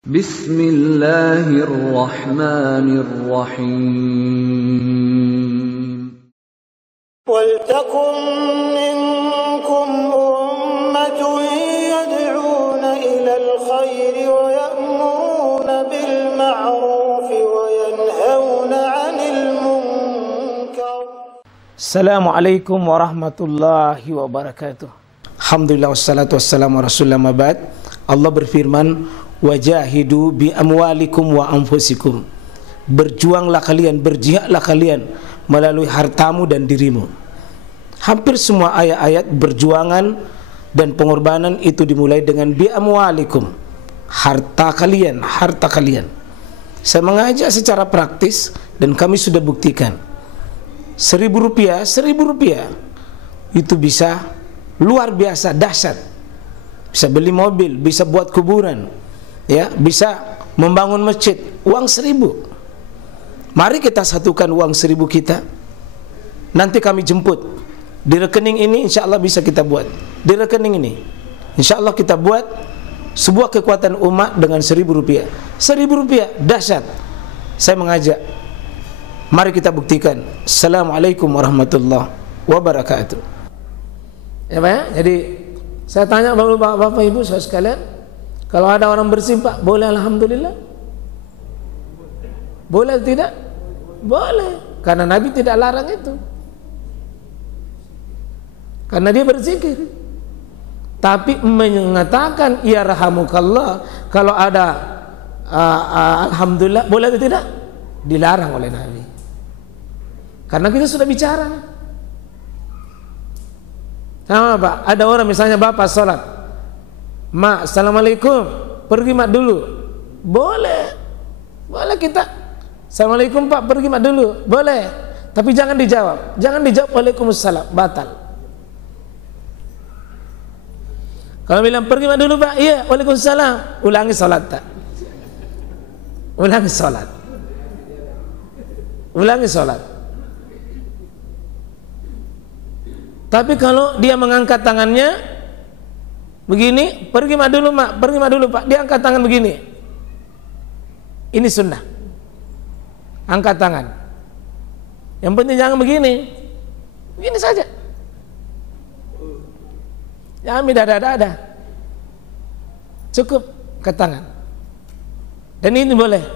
Bismillahirrahmanirrahim. Waltakum minkum ummatun yad'una ilal khairi wa ya'muruna bil ma'rufi wa yanhauna 'anil munkar. Assalamualaikum warahmatullahi wabarakatuh. Alhamdulillah wassalatu wassalamu ala rasulillah ma ba'd. Allah berfirman, wajahidu bi amwalikum wa anfusikum. Berjuanglah kalian, berjihadlah kalian melalui hartamu dan dirimu. Hampir semua ayat-ayat berjuangan dan pengorbanan itu dimulai dengan bi amwalikum, harta kalian, harta kalian. Saya mengajak secara praktis dan kami sudah buktikan. Rp1.000 itu bisa luar biasa dahsyat. Bisa beli mobil, bisa buat kuburan, ya, bisa membangun masjid. Uang 1.000. Mari kita satukan uang 1.000 kita. Nanti kami jemput di rekening ini, insya Allah bisa kita buat. Di rekening ini, insya Allah kita buat sebuah kekuatan umat dengan Rp1.000. Rp1.000 dahsyat. Saya mengajak, mari kita buktikan. Assalamualaikum warahmatullahi wabarakatuh. Ya Pak ya? Jadi saya tanya bapak-bapak ibu saudara sekalian, kalau ada orang bersimpak, boleh alhamdulillah? Boleh tidak? Boleh, karena Nabi tidak larang itu. Karena dia berzikir. Tapi mengatakan ya rahamukallah, kalau ada alhamdulillah, boleh atau tidak? Dilarang oleh Nabi. Karena kita sudah bicara. Sama Pak, ada orang misalnya bapak sholat, mak assalamualaikum, pergi mak dulu, boleh, boleh kita assalamualaikum pak, pergi mak dulu, boleh, tapi jangan dijawab waalaikumsalam, batal. Kalau bilang pergi mak dulu pak, iya waalaikumsalam, ulangi sholat tak, ulangi sholat, ulangi sholat. Tapi kalau dia mengangkat tangannya begini, pergi mak dulu mak, pergi mak dulu pak, dia angkat tangan begini, ini sunnah, angkat tangan. Yang penting jangan begini, begini saja, jangan dada-dada, cukup ke tangan. Dan ini boleh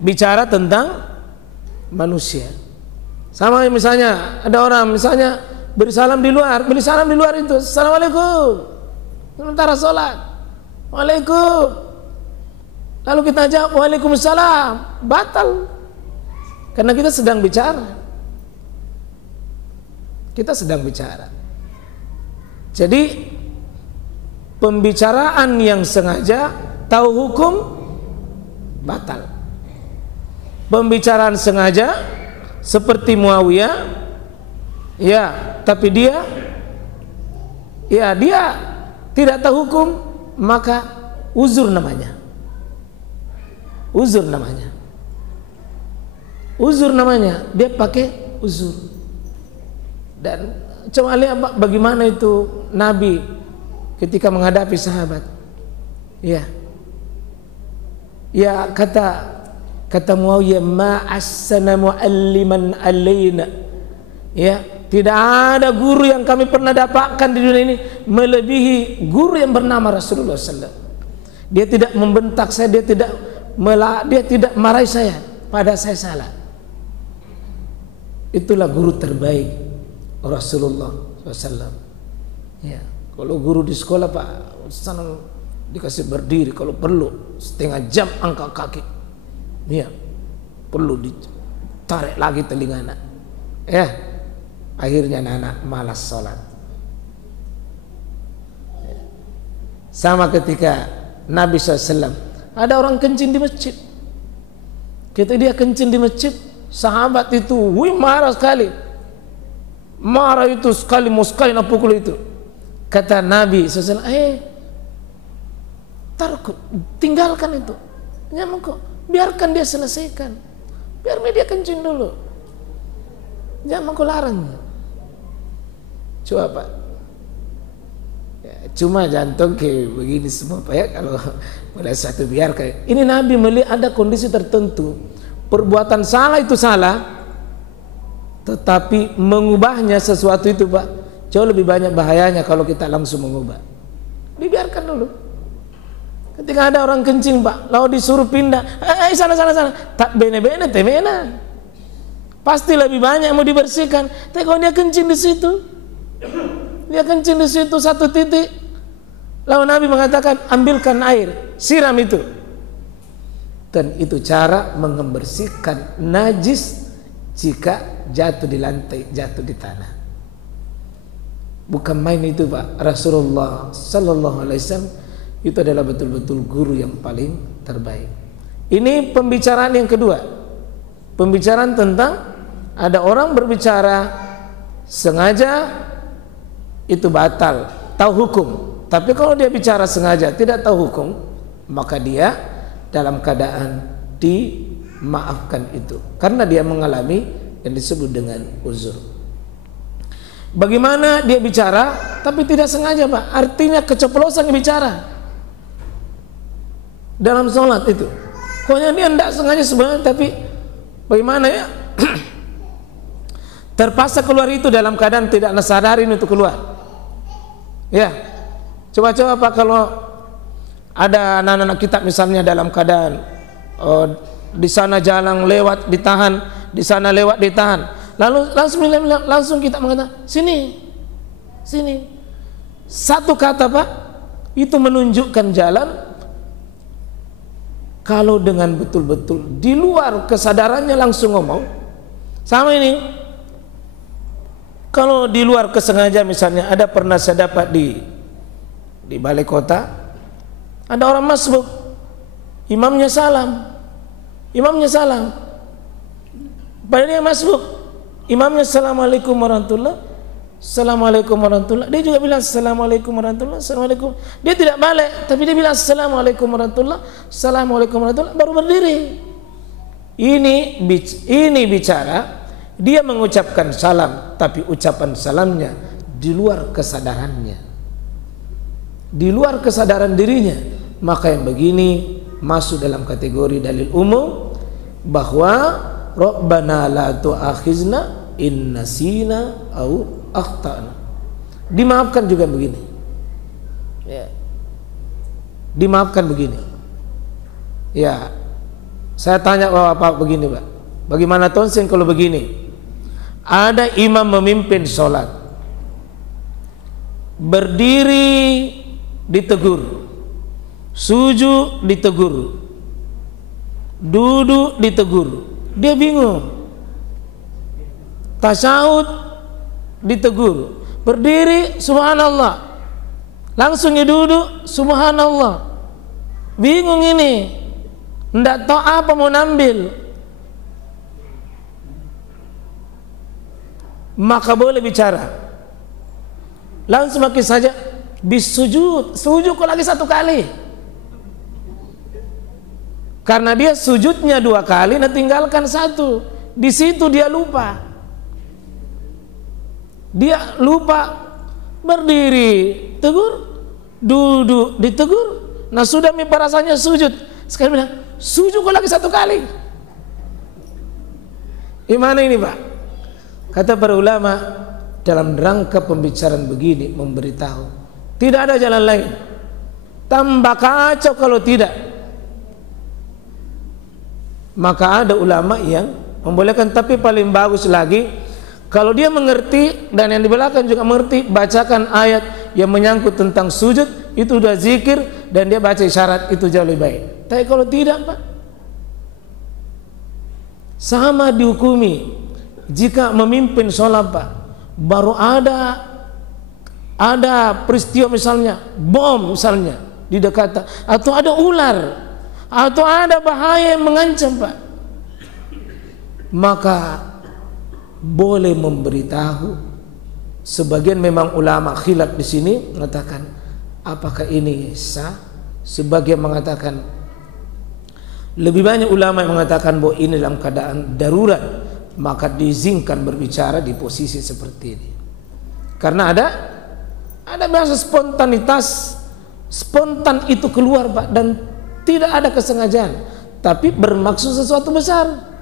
bicara tentang manusia. Sama misalnya ada orang misalnya beri salam di luar itu, assalamualaikum, sementara sholat, waalaikum, lalu kita jawab waalaikumsalam, batal, karena kita sedang bicara, Jadi pembicaraan yang sengaja tahu hukum batal. Pembicaraan sengaja seperti Muawiyah, ya, tapi dia tidak tahu hukum, maka uzur namanya. Uzur namanya, dia pakai uzur. Dan coba lihat bagaimana itu Nabi ketika menghadapi sahabat. Ya, kata Muawiyah, ma ahsana mualliman alaina, ya, tidak ada guru yang kami pernah dapatkan di dunia ini melebihi guru yang bernama Rasulullah SAW. Dia tidak membentak saya, dia tidak marahi saya pada saya salah. Itulah guru terbaik Rasulullah SAW. Ya, kalau guru di sekolah Pak, sana dikasih berdiri, kalau perlu setengah jam angkat kaki. Ya, perlu ditarik lagi telinga anak. Ya, akhirnya anak malas sholat. Sama ketika Nabi SAW, ada orang kencing di masjid. Ketika dia kencing di masjid, sahabat itu, marah sekali. Marah itu sekali, mau sekali nak pukul itu. Kata Nabi SAW, tinggalkan itu. Jangan kok. Biarkan dia selesaikan, biar dia kencing dulu, jangan kau larang. Coba Pak, Ya, cuma jantung kayak begini semua Pak ya, kalau mulai satu biar kayak ini. Nabi melihat ada kondisi tertentu, perbuatan salah itu salah, tetapi mengubahnya sesuatu itu Pak jauh lebih banyak bahayanya kalau kita langsung mengubah. Dibiarkan dulu. Ketika ada orang kencing Pak, lalu disuruh pindah, sana, tak bene-bene temena, pasti lebih banyak mau dibersihkan. Tapi kalau dia kencing di situ, satu titik, lalu Nabi mengatakan ambilkan air, siram itu. Dan itu cara membersihkan najis jika jatuh di lantai, jatuh di tanah. Bukan main itu Pak. Rasulullah Sallallahu Alaihi Wasallam itu adalah betul-betul guru yang paling terbaik. Ini pembicaraan yang kedua. Pembicaraan tentang ada orang berbicara sengaja itu batal, tahu hukum. Tapi kalau dia bicara sengaja tidak tahu hukum, maka dia dalam keadaan dimaafkan itu, karena dia mengalami yang disebut dengan uzur. Bagaimana dia bicara tapi tidak sengaja Pak, artinya keceplosan bicara dalam sholat itu. Pokoknya dia tidak sengaja sebenarnya, tapi bagaimana ya terpaksa keluar itu dalam keadaan tidak sadari untuk keluar. Ya, coba-coba Pak kalau ada anak-anak kita misalnya dalam keadaan di sana jalan lewat ditahan, di sana lewat ditahan. Langsung kita mengatakan sini. Satu kata Pak itu menunjukkan jalan. Kalau dengan betul-betul di luar kesadarannya langsung ngomong sama ini. Kalau di luar kesengaja misalnya, ada pernah saya dapat di balai kota, ada orang masbuk, imamnya salam, padahal dia masbuk, imamnya assalamualaikum warahmatullah, dia juga bilang assalamualaikum warahmatullah, assalamualaikum. Dia tidak balik, tapi dia bilang assalamualaikum warahmatullah, baru berdiri. Ini bicara, dia mengucapkan salam, tapi ucapan salamnya di luar kesadarannya, di luar kesadaran dirinya. Maka yang begini masuk dalam kategori dalil umum bahwa Rabbana la tu'akhizna in nasina au akhtana. Dimaafkan juga begini ya. Dimaafkan begini ya. Saya tanya Bapak begini Pak, bagaimana tonseng kalau begini, ada imam memimpin sholat, berdiri ditegur, sujud ditegur, duduk ditegur, dia bingung, tasyahud ditegur, berdiri subhanallah, langsung duduk subhanallah, bingung ini, tidak tahu apa mau nambil. Maka boleh bicara, langsung makin saja bisujud, sujud kok lagi satu kali, karena dia sujudnya dua kali, nah tinggalkan satu. Di situ dia lupa, berdiri tegur, duduk ditegur, nah sudah rasanya sujud, sekarang bilang sujud kok lagi satu kali. Gimana ini Pak? Kata para ulama, dalam rangka pembicaraan begini memberitahu, tidak ada jalan lain. Tambah kacau kalau tidak. Maka ada ulama yang membolehkan, tapi paling bagus lagi kalau dia mengerti dan yang di belakang juga mengerti, bacakan ayat yang menyangkut tentang sujud, itu udah zikir dan dia baca isyarat, itu jauh lebih baik. Tapi kalau tidak Pak, sama dihukumi. Jika memimpin sholat Pak, baru ada peristiwa misalnya bom misalnya di dekat, atau ada ular, atau ada bahaya yang mengancam Pak, maka boleh memberitahu. Sebagian memang ulama khilaf di sini mengatakan apakah ini sah, sebagian mengatakan, lebih banyak ulama yang mengatakan bahwa ini dalam keadaan darurat, maka diizinkan berbicara di posisi seperti ini. Karena Ada biasa spontanitas, spontan itu keluar Pak, dan tidak ada kesengajaan, tapi bermaksud sesuatu besar.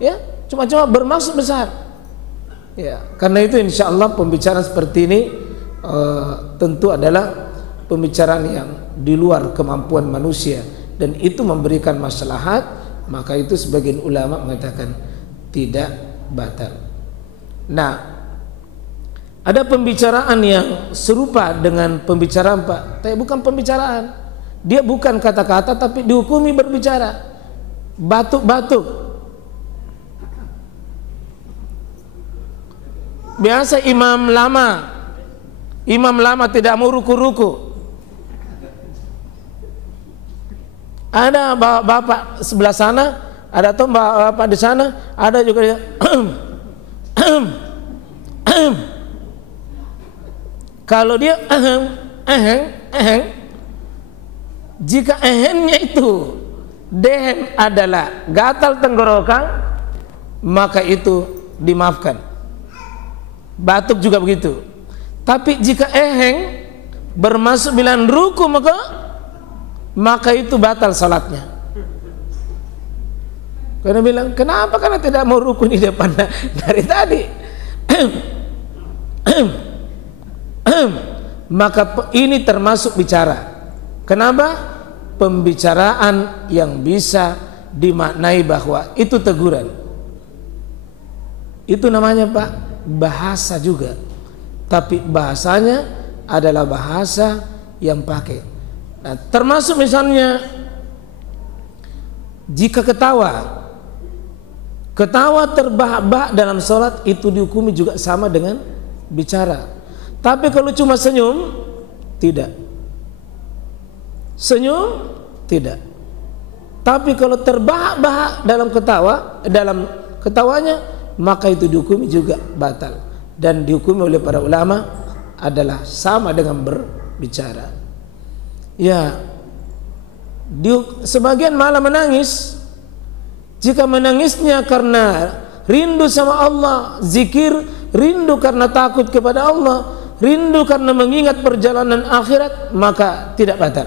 Ya, cuma-cuma bermaksud besar. Ya, karena itu insya Allah pembicaraan seperti ini tentu adalah pembicaraan yang di luar kemampuan manusia dan itu memberikan maslahat, maka itu sebagian ulama mengatakan tidak batal. Nah, ada pembicaraan yang serupa dengan pembicaraan Pak, tapi bukan pembicaraan. Dia bukan kata-kata tapi dihukumi berbicara. Batuk-batuk. Biasa imam lama tidak mau ruku-ruku. Ada bapak sebelah sana, ada tuh bapak di sana, ada juga dia. Kalau dia jika ehennya itu dehen adalah gatal tenggorokan, maka itu dimaafkan. Batuk juga begitu. Tapi jika bermasuk bilang ruku, maka itu batal salatnya. Karena bilang, kenapa? Karena tidak mau ruku di depan dari tadi. Maka ini termasuk bicara. Kenapa? Pembicaraan yang bisa dimaknai bahwa itu teguran. Itu namanya Pak bahasa juga. Tapi bahasanya adalah bahasa yang pakai. Nah, termasuk misalnya jika ketawa terbahak-bahak dalam sholat, itu dihukumi juga sama dengan bicara. Tapi kalau cuma senyum, tidak. Senyum, tidak. Tapi kalau terbahak-bahak dalam ketawanya, maka itu dihukumi juga batal. Dan dihukumi oleh para ulama adalah sama dengan berbicara. Ya, sebagian malah menangis. Jika menangisnya karena rindu sama Allah, zikir, rindu karena takut kepada Allah, rindu karena mengingat perjalanan akhirat, maka tidak batal.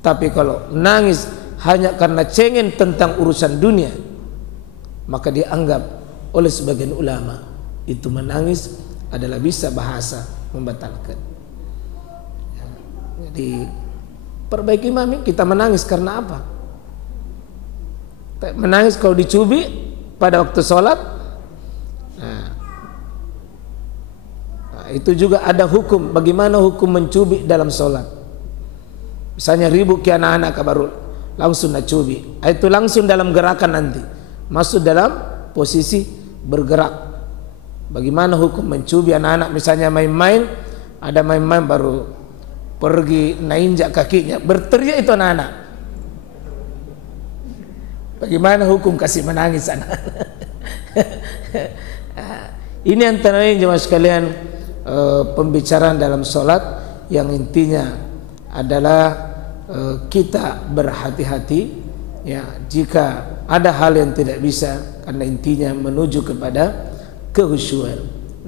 Tapi kalau nangis hanya karena cengeng tentang urusan dunia, maka dianggap oleh sebagian ulama itu menangis adalah bisa bahasa membatalkan. Jadi perbaiki mami, kita menangis karena apa? Menangis kalau dicubit pada waktu sholat. Nah, itu juga ada hukum. Bagaimana hukum mencubit dalam sholat? Misalnya ribut ke anak-anak baru langsung nak cubit. Itu langsung dalam gerakan nanti. Masuk dalam posisi bergerak. Bagaimana hukum mencubit anak-anak? Misalnya main-main, ada main-main baru pergi nainjak kakinya, berteriak itu anak-anak. Bagaimana hukum kasih menangis anak? Ini antara lain jemaah sekalian pembicaraan dalam sholat yang intinya adalah kita berhati-hati ya jika ada hal yang tidak bisa, karena intinya menuju kepada kehusyuan.